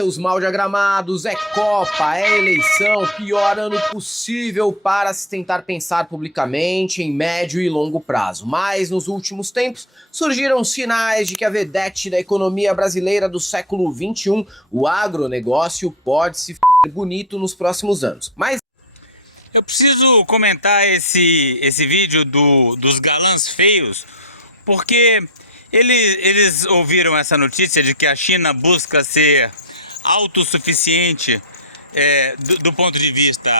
seus mal diagramados, é Copa, é eleição, pior ano possível para se tentar pensar publicamente em médio e longo prazo. Mas nos últimos tempos surgiram sinais de que a vedete da economia brasileira do século XXI, o agronegócio, pode se f*** bonito nos próximos anos. Mas eu preciso comentar esse vídeo dos galãs feios, porque eles ouviram essa notícia de que a China busca ser autossuficiente do ponto de vista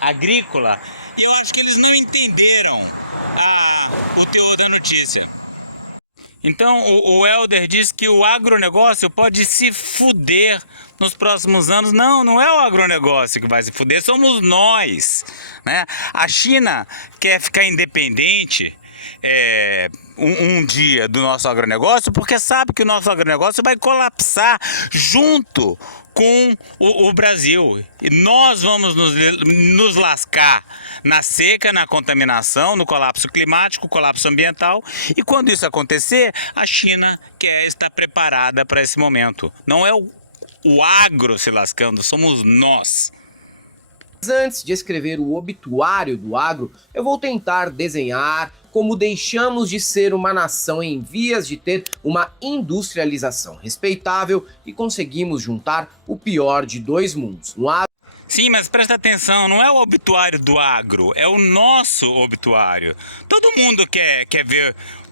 agrícola, e eu acho que eles não entenderam o teor da notícia. Então o Helder diz que o agronegócio pode se fuder nos próximos anos. Não é o agronegócio que vai se fuder, somos nós, né? A China quer ficar independente um dia do nosso agronegócio, porque sabe que o nosso agronegócio vai colapsar junto com o Brasil, e nós vamos nos lascar na seca, na contaminação, no colapso climático, colapso ambiental, e quando isso acontecer, a China quer estar preparada para esse momento. Não é o agro se lascando, somos nós. antes de escrever o obituário do agro, eu vou tentar desenhar como deixamos de ser uma nação em vias de ter uma industrialização respeitável e conseguimos juntar o pior de dois mundos. No agro. Sim, mas presta atenção, não é o obituário do agro, é o nosso obituário. Todo mundo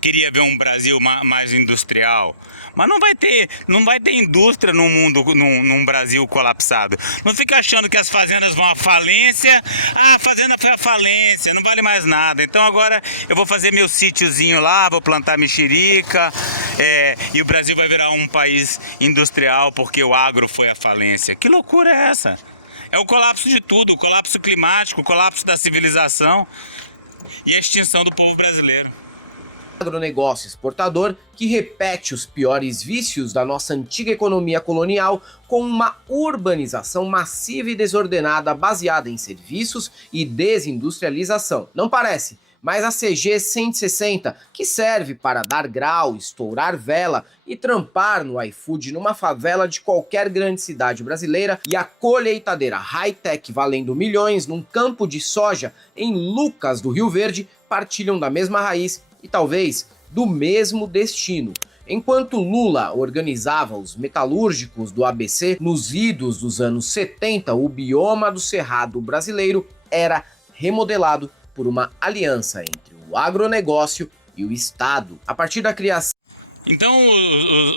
queria ver um Brasil mais industrial, mas não vai ter indústria no mundo, num Brasil colapsado. Não fica achando que as fazendas vão à falência. Ah, a fazenda foi à falência, não vale mais nada. Então agora eu vou fazer meu sítiozinho lá, vou plantar mexerica, e o Brasil vai virar um país industrial porque o agro foi à falência. Que loucura é essa? É o colapso de tudo, o colapso climático, o colapso da civilização e a extinção do povo brasileiro. Agronegócio exportador que repete os piores vícios da nossa antiga economia colonial com uma urbanização massiva e desordenada baseada em serviços e desindustrialização. Não parece? Mas a CG 160, que serve para dar grau, estourar vela e trampar no iFood numa favela de qualquer grande cidade brasileira, e a colheitadeira high-tech valendo milhões num campo de soja em Lucas do Rio Verde, partilham da mesma raiz e talvez do mesmo destino. Enquanto Lula organizava os metalúrgicos do ABC nos idos dos anos 70, o bioma do Cerrado brasileiro era remodelado por uma aliança entre o agronegócio e o Estado. A partir da criação. Então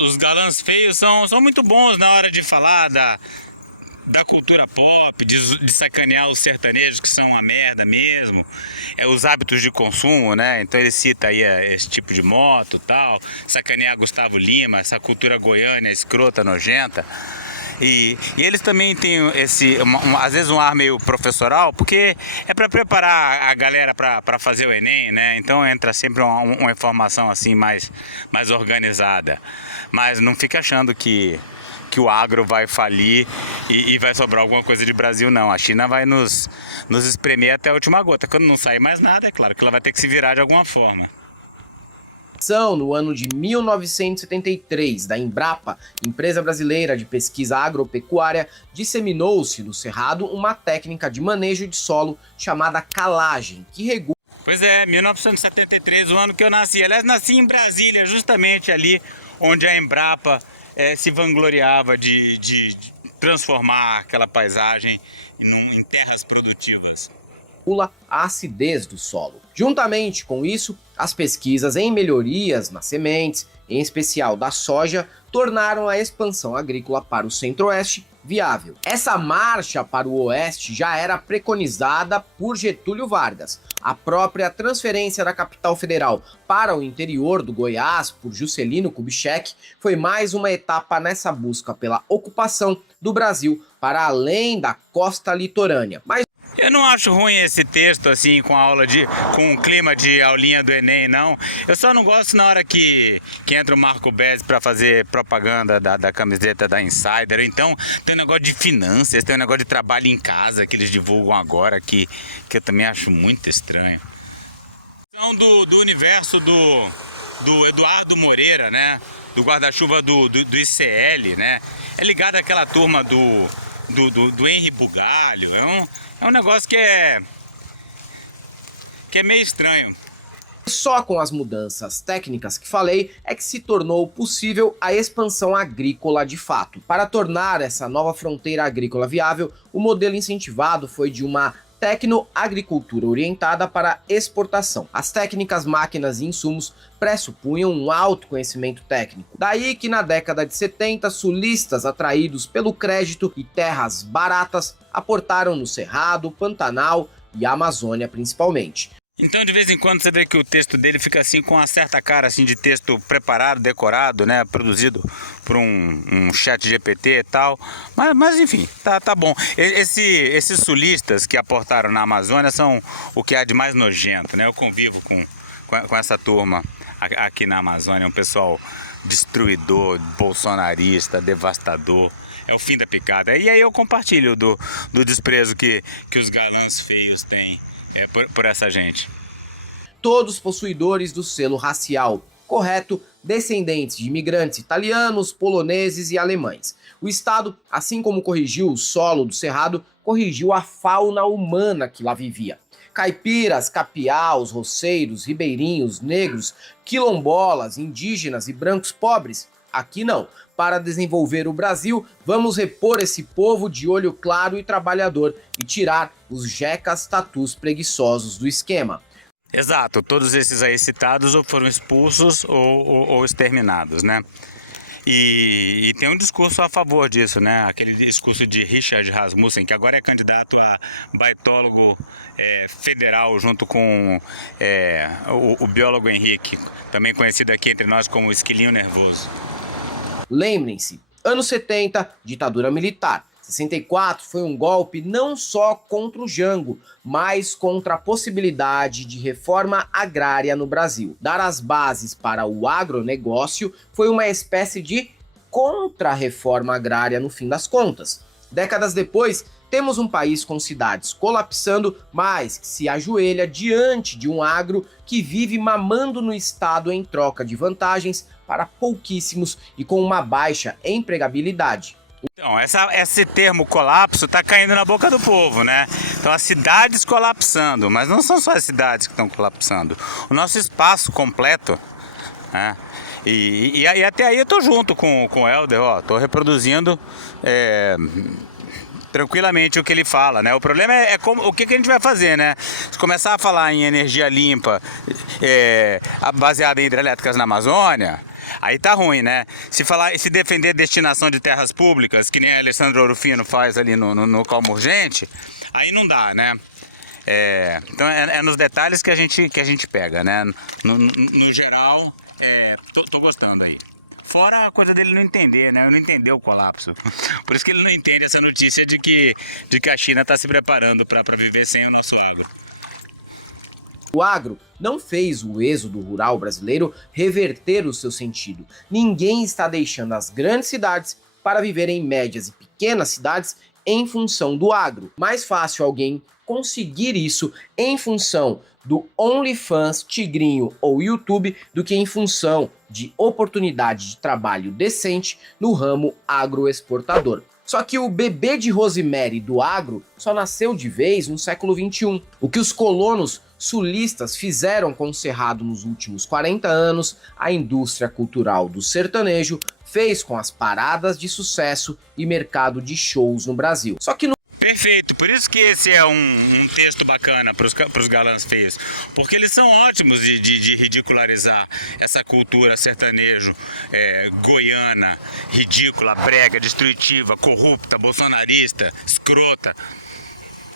os galãs feios são muito bons na hora de falar da cultura pop, de sacanear os sertanejos que são uma merda mesmo, os hábitos de consumo, né? Então ele cita aí esse tipo de moto e tal, sacanear Gustavo Lima, essa cultura goiana escrota, nojenta. E eles também têm às vezes um ar meio professoral, porque é para preparar a galera para fazer o Enem, né? Então entra sempre uma informação assim mais organizada. Mas não fica achando que o agro vai falir e vai sobrar alguma coisa de Brasil, não. A China vai nos espremer até a última gota. Quando não sair mais nada, é claro que ela vai ter que se virar de alguma forma. No ano de 1973 da Embrapa, empresa brasileira de pesquisa agropecuária, disseminou-se no Cerrado uma técnica de manejo de solo chamada calagem, que regula. Pois é, 1973, o ano que eu nasci. Aliás, nasci em Brasília, justamente ali onde a Embrapa se vangloriava de transformar aquela paisagem em terras produtivas. A acidez do solo. Juntamente com isso, as pesquisas em melhorias nas sementes, em especial da soja, tornaram a expansão agrícola para o centro-oeste viável. Essa marcha para o oeste já era preconizada por Getúlio Vargas. A própria transferência da capital federal para o interior do Goiás por Juscelino Kubitschek foi mais uma etapa nessa busca pela ocupação do Brasil para além da costa litorânea. Eu não acho ruim esse texto assim com o clima de aulinha do Enem, não. Eu só não gosto na hora que entra o Marco Bez para fazer propaganda da camiseta da Insider. Então tem um negócio de finanças, tem um negócio de trabalho em casa que eles divulgam agora que eu também acho muito estranho. Do universo do Eduardo Moreira, né? Do guarda-chuva do ICL, né? é ligado àquela turma do Henri Bugalho. É um negócio que é meio estranho. Só com as mudanças técnicas que falei é que se tornou possível a expansão agrícola de fato. Para tornar essa nova fronteira agrícola viável, o modelo incentivado foi de uma tecnoagricultura orientada para exportação. As técnicas, máquinas e insumos pressupunham um alto conhecimento técnico. Daí que na década de 70, sulistas atraídos pelo crédito e terras baratas aportaram no Cerrado, Pantanal e Amazônia principalmente. Então de vez em quando você vê que o texto dele fica assim com uma certa cara assim de texto preparado, decorado, né, produzido por um chat GPT e tal, mas enfim, tá bom. Esses sulistas que aportaram na Amazônia são o que há de mais nojento, né? Eu convivo com essa turma aqui na Amazônia, um pessoal destruidor, bolsonarista, devastador. É o fim da picada. E aí eu compartilho do desprezo que os galãs feios têm por essa gente. Todos possuidores do selo racial correto, descendentes de imigrantes italianos, poloneses e alemães. O Estado, assim como corrigiu o solo do Cerrado, corrigiu a fauna humana que lá vivia. Caipiras, capiaus, roceiros, ribeirinhos, negros, quilombolas, indígenas e brancos pobres. Aqui não. Para desenvolver o Brasil, vamos repor esse povo de olho claro e trabalhador e tirar os jecas tatus preguiçosos do esquema. Exato, todos esses aí citados ou foram expulsos ou exterminados, né? E tem um discurso a favor disso, né? Aquele discurso de Richard Rasmussen, que agora é candidato a baitólogo federal junto com o biólogo Henrique, também conhecido aqui entre nós como esquilinho nervoso. Lembrem-se, anos 70, ditadura militar. 64 foi um golpe não só contra o Jango, mas contra a possibilidade de reforma agrária no Brasil. Dar as bases para o agronegócio foi uma espécie de contra-reforma agrária no fim das contas. Décadas depois, temos um país com cidades colapsando, mas que se ajoelha diante de um agro que vive mamando no Estado em troca de vantagens para pouquíssimos e com uma baixa empregabilidade. Então, esse termo colapso está caindo na boca do povo, né? Então, as cidades colapsando, mas não são só as cidades que estão colapsando. O nosso espaço completo, né? E até aí eu tô junto com o Helder, ó, tô reproduzindo tranquilamente o que ele fala, né? O problema é o que a gente vai fazer, né? Se começar a falar em energia limpa, baseada em hidrelétricas na Amazônia, aí tá ruim, né? Se defender destinação de terras públicas, que nem a Alessandra Orofino faz ali no Calma Urgente, aí não dá, né? Então é nos detalhes que a gente pega, né? No geral, tô gostando aí. Fora a coisa dele não entender, né? Não entender o colapso. Por isso que ele não entende essa notícia de que a China está se preparando para viver sem o nosso agro. O agro não fez o êxodo rural brasileiro reverter o seu sentido. Ninguém está deixando as grandes cidades para viver em médias e pequenas cidades em função do agro. Mais fácil alguém conseguir isso em função do OnlyFans, Tigrinho ou YouTube do que em função de oportunidade de trabalho decente no ramo agroexportador. Só que o bebê de Rosemary do agro só nasceu de vez no século XXI. O que os colonos sulistas fizeram com o Cerrado nos últimos 40 anos, a indústria cultural do sertanejo fez com as paradas de sucesso e mercado de shows no Brasil. Só que Perfeito, por isso que esse é um texto bacana para os galãs feios, porque eles são ótimos de ridicularizar essa cultura sertanejo, goiana, ridícula, brega, destrutiva, corrupta, bolsonarista, escrota.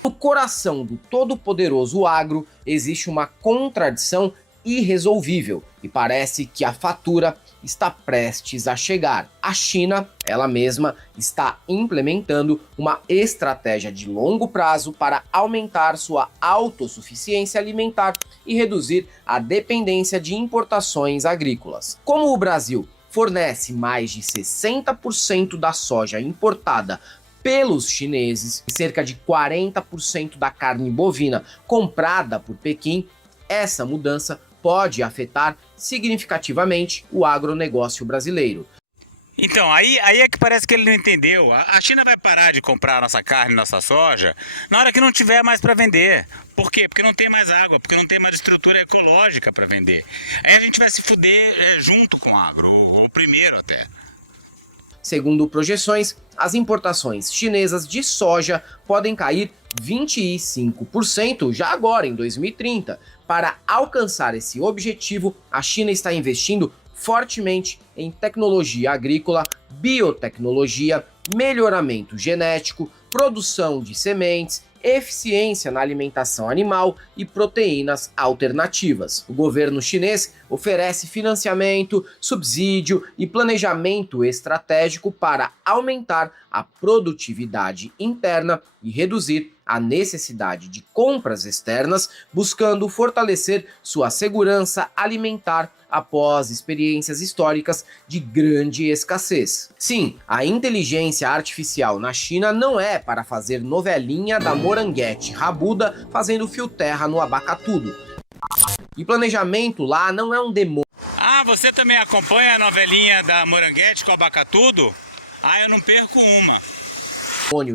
No coração do todo-poderoso agro existe uma contradição irresolvível e parece que a fatura está prestes a chegar. A China, ela mesma, está implementando uma estratégia de longo prazo para aumentar sua autossuficiência alimentar e reduzir a dependência de importações agrícolas. Como o Brasil fornece mais de 60% da soja importada pelos chineses e cerca de 40% da carne bovina comprada por Pequim, essa mudança pode afetar significativamente o agronegócio brasileiro. Então, aí é que parece que ele não entendeu. A China vai parar de comprar nossa carne, nossa soja, na hora que não tiver mais para vender. Por quê? Porque não tem mais água, porque não tem mais estrutura ecológica para vender. Aí a gente vai se fuder junto com o agro, ou primeiro até. Segundo projeções, as importações chinesas de soja podem cair 25% já agora, em 2030. Para alcançar esse objetivo, a China está investindo fortemente em tecnologia agrícola, biotecnologia, melhoramento genético, produção de sementes, eficiência na alimentação animal e proteínas alternativas. O governo chinês oferece financiamento, subsídio e planejamento estratégico para aumentar a produtividade interna e reduzir a necessidade de compras externas, buscando fortalecer sua segurança alimentar após experiências históricas de grande escassez. Sim, a inteligência artificial na China não é para fazer novelinha da moranguete rabuda fazendo fio terra no abacatudo. E planejamento lá não é um demônio. Ah, você também acompanha a novelinha da Moranguete com o Abacatudo? Ah, eu não perco uma.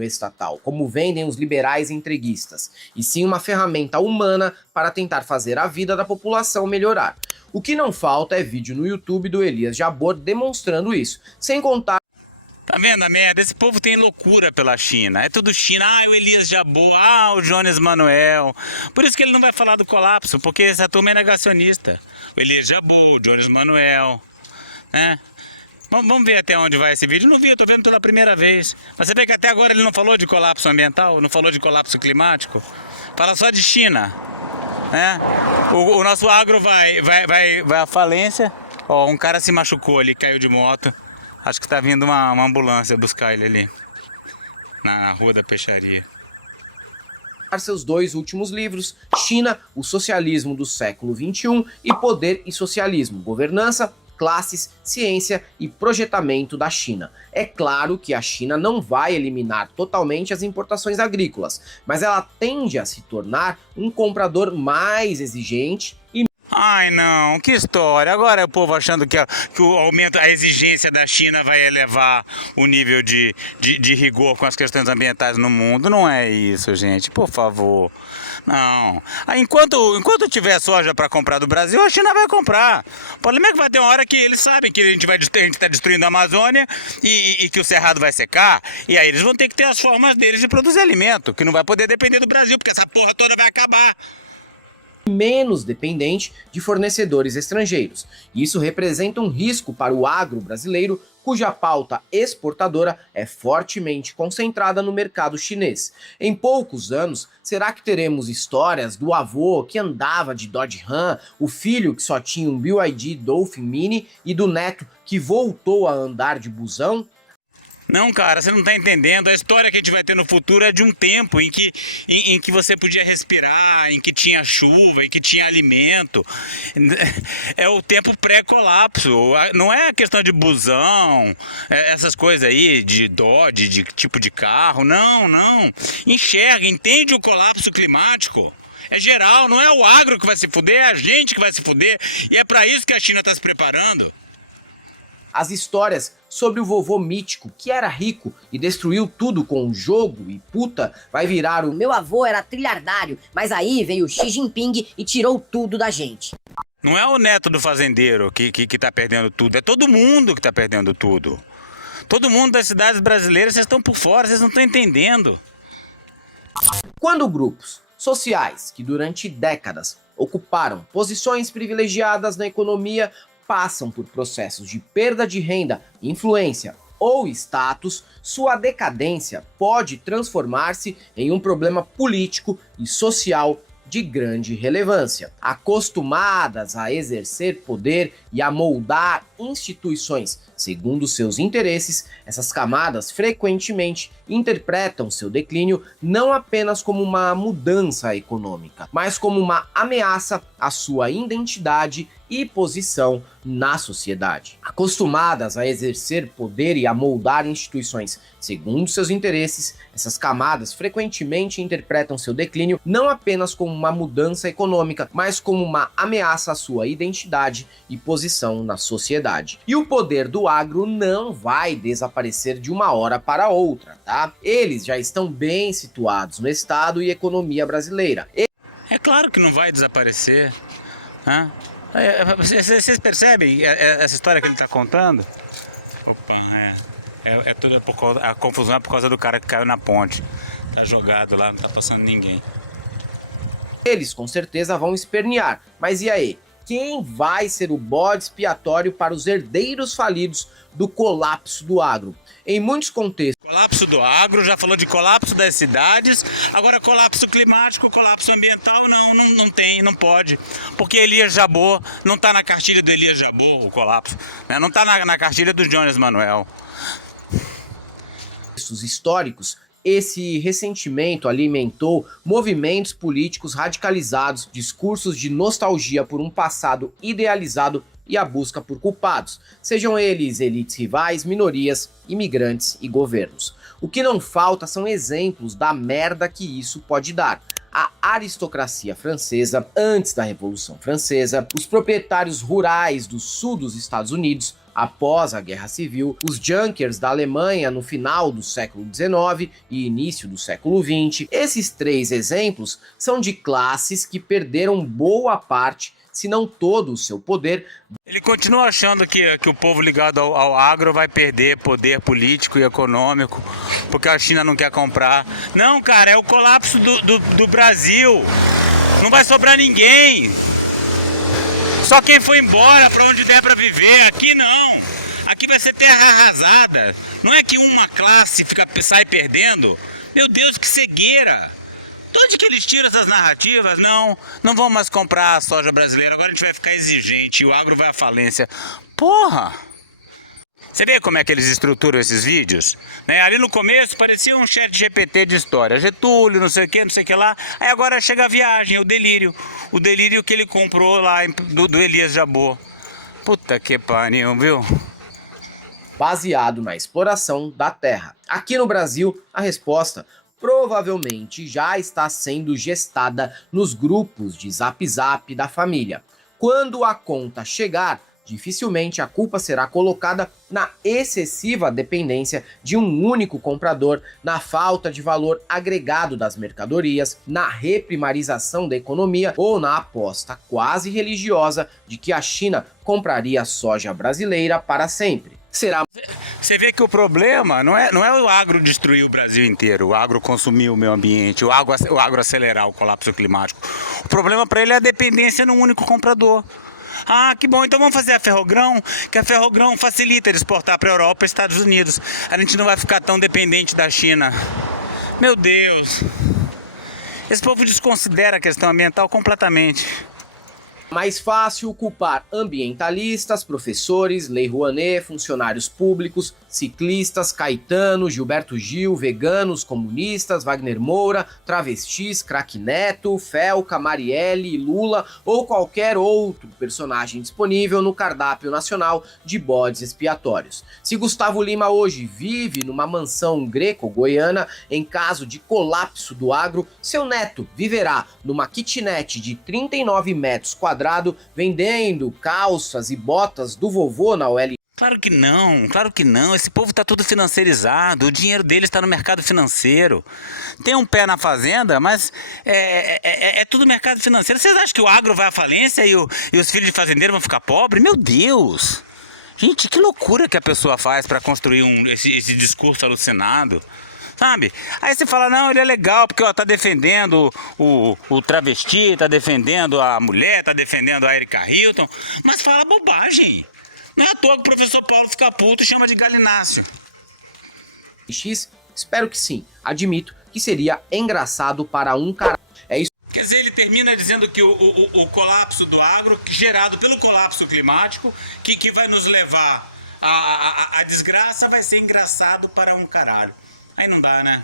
Estatal, como vendem os liberais entreguistas, e sim uma ferramenta humana para tentar fazer a vida da população melhorar. O que não falta é vídeo no YouTube do Elias Jabbour demonstrando isso, sem contar. Tá vendo a merda? Esse povo tem loucura pela China. É tudo China. Ah, o Elias Jabbour. Ah, o Jones Manuel. Por isso que ele não vai falar do colapso, porque essa turma é negacionista. O Elias Jabbour, o Jones Manuel, né? Vamos ver até onde vai esse vídeo. Não vi, eu tô vendo pela primeira vez. Mas você vê que até agora ele não falou de colapso ambiental, não falou de colapso climático. Fala só de China, né? O nosso agro vai à falência. Ó, um cara se machucou ali, caiu de moto. Acho que tá vindo uma ambulância buscar ele ali, na Rua da Peixaria. Seus dois últimos livros, China, o Socialismo do Século XXI e Poder e Socialismo, Governança, Classes, Ciência e Projetamento da China. É claro que a China não vai eliminar totalmente as importações agrícolas, mas ela tende a se tornar um comprador mais exigente e. Ai não, que história. Agora é o povo achando que o aumento, a exigência da China vai elevar o nível de rigor com as questões ambientais no mundo. Não é isso, gente, por favor. Não. Enquanto tiver soja para comprar do Brasil, a China vai comprar. O problema é que vai ter uma hora que eles sabem que a gente está destruindo a Amazônia e que o cerrado vai secar. E aí eles vão ter que ter as formas deles de produzir alimento, que não vai poder depender do Brasil, porque essa porra toda vai acabar. Menos dependente de fornecedores estrangeiros. Isso representa um risco para o agro brasileiro, cuja pauta exportadora é fortemente concentrada no mercado chinês. Em poucos anos, será que teremos histórias do avô que andava de Dodge Ram, o filho que só tinha um BYD Dolphin Mini e do neto que voltou a andar de busão? Não, cara, você não tá entendendo. A história que a gente vai ter no futuro é de um tempo em que você podia respirar, em que tinha chuva, em que tinha alimento. É o tempo pré-colapso. Não é questão de busão, essas coisas aí, de Dodge, de tipo de carro. Não, não. Enxerga, entende o colapso climático. É geral, não é o agro que vai se fuder, é a gente que vai se fuder. E é para isso que a China tá se preparando. As histórias sobre o vovô mítico que era rico e destruiu tudo com jogo e puta vai virar o meu avô era trilhardário, mas aí veio o Xi Jinping e tirou tudo da gente. Não é o neto do fazendeiro que tá perdendo tudo, é todo mundo que tá perdendo tudo. Todo mundo das cidades brasileiras, vocês estão por fora, vocês não estão entendendo. Quando grupos sociais que durante décadas ocuparam posições privilegiadas na economia passam por processos de perda de renda, influência ou status, sua decadência pode transformar-se em um problema político e social de grande relevância. Acostumadas a exercer poder e a moldar instituições segundo seus interesses, essas camadas frequentemente interpretam seu declínio não apenas como uma mudança econômica, mas como uma ameaça à sua identidade e posição na sociedade. Acostumadas a exercer poder e a moldar instituições segundo seus interesses, essas camadas frequentemente interpretam seu declínio não apenas como uma mudança econômica, mas como uma ameaça à sua identidade e posição na sociedade. E o poder do agro não vai desaparecer de uma hora para outra, tá? Eles já estão bem situados no Estado e economia brasileira. É claro que não vai desaparecer, né? Vocês percebem essa história que ele está contando? Opa, é tudo a confusão é por causa do cara que caiu na ponte. Tá jogado lá, não tá passando ninguém. Eles com certeza vão espernear, mas e aí? Quem vai ser o bode expiatório para os herdeiros falidos do colapso do agro? Em muitos contextos. Colapso do agro, já falou de colapso das cidades, agora colapso climático, colapso ambiental, não tem, não pode. Porque Elias Jabbour, não está na cartilha do Elias Jabbour o colapso, né? Não está na cartilha do Jones Manuel. Históricos, esse ressentimento alimentou movimentos políticos radicalizados, discursos de nostalgia por um passado idealizado e a busca por culpados, sejam eles elites rivais, minorias, imigrantes e governos. O que não falta são exemplos da merda que isso pode dar. A aristocracia francesa, antes da Revolução Francesa, os proprietários rurais do sul dos Estados Unidos, após a Guerra Civil, os junkers da Alemanha no final do século XIX e início do século XX. Esses três exemplos são de classes que perderam boa parte, se não todo o seu poder. Ele continua achando que o povo ligado ao agro vai perder poder político e econômico, porque a China não quer comprar. Não, cara, é o colapso do Brasil. Não vai sobrar ninguém. Só quem foi embora para onde der para viver. Aqui não. Aqui vai ser terra arrasada. Não é que uma classe sai perdendo. Meu Deus, que cegueira. De onde que eles tiram essas narrativas? Não vão mais comprar a soja brasileira, agora a gente vai ficar exigente e o agro vai à falência. Porra! Você vê como é que eles estruturam esses vídeos? Né? Ali no começo parecia um chat GPT de história. Getúlio, não sei o que lá. Aí agora chega a viagem, o delírio. O delírio que ele comprou lá do Elias Jabbour. Puta que pariu, viu? Baseado na exploração da terra. Aqui no Brasil, a resposta provavelmente já está sendo gestada nos grupos de Zap Zap da família. Quando a conta chegar, dificilmente a culpa será colocada na excessiva dependência de um único comprador, na falta de valor agregado das mercadorias, na reprimarização da economia ou na aposta quase religiosa de que a China compraria soja brasileira para sempre. Você vê que o problema não é o agro destruir o Brasil inteiro, o agro consumir o meio ambiente, o agro acelerar o colapso climático. O problema para ele é a dependência num único comprador. Ah, que bom, então vamos fazer a Ferrogrão, que a Ferrogrão facilita ele exportar para a Europa e Estados Unidos. A gente não vai ficar tão dependente da China. Meu Deus, esse povo desconsidera a questão ambiental completamente. Mais fácil culpar ambientalistas, professores, Lei Rouanet, funcionários públicos, ciclistas, Caetano, Gilberto Gil, veganos, comunistas, Wagner Moura, travestis, Craque Neto, Felca, Marielle, Lula ou qualquer outro personagem disponível no cardápio nacional de bodes expiatórios. Se Gustavo Lima hoje vive numa mansão greco-goiana, em caso de colapso do agro, seu neto viverá numa kitnet de 39 metros quadrados vendendo calças e botas do vovô na OL. Claro que não. Esse povo está tudo financiarizado, o dinheiro deles está no mercado financeiro. Tem um pé na fazenda, mas é tudo mercado financeiro. Vocês acham que o agro vai à falência e os filhos de fazendeiro vão ficar pobres? Meu Deus! Gente, que loucura que a pessoa faz para construir esse discurso alucinado. Sabe? Aí você fala, não, ele é legal porque tá defendendo o travesti, tá defendendo a mulher, tá defendendo a Erika Hilton, mas fala bobagem. Não é à toa que o professor Paulo fica puto e chama de galináceo. X, espero que sim. Admito que seria engraçado para um cara. É isso. Quer dizer, ele termina dizendo que o colapso do agro, gerado pelo colapso climático, que vai nos levar à desgraça, vai ser engraçado para um caralho. Aí não dá, né?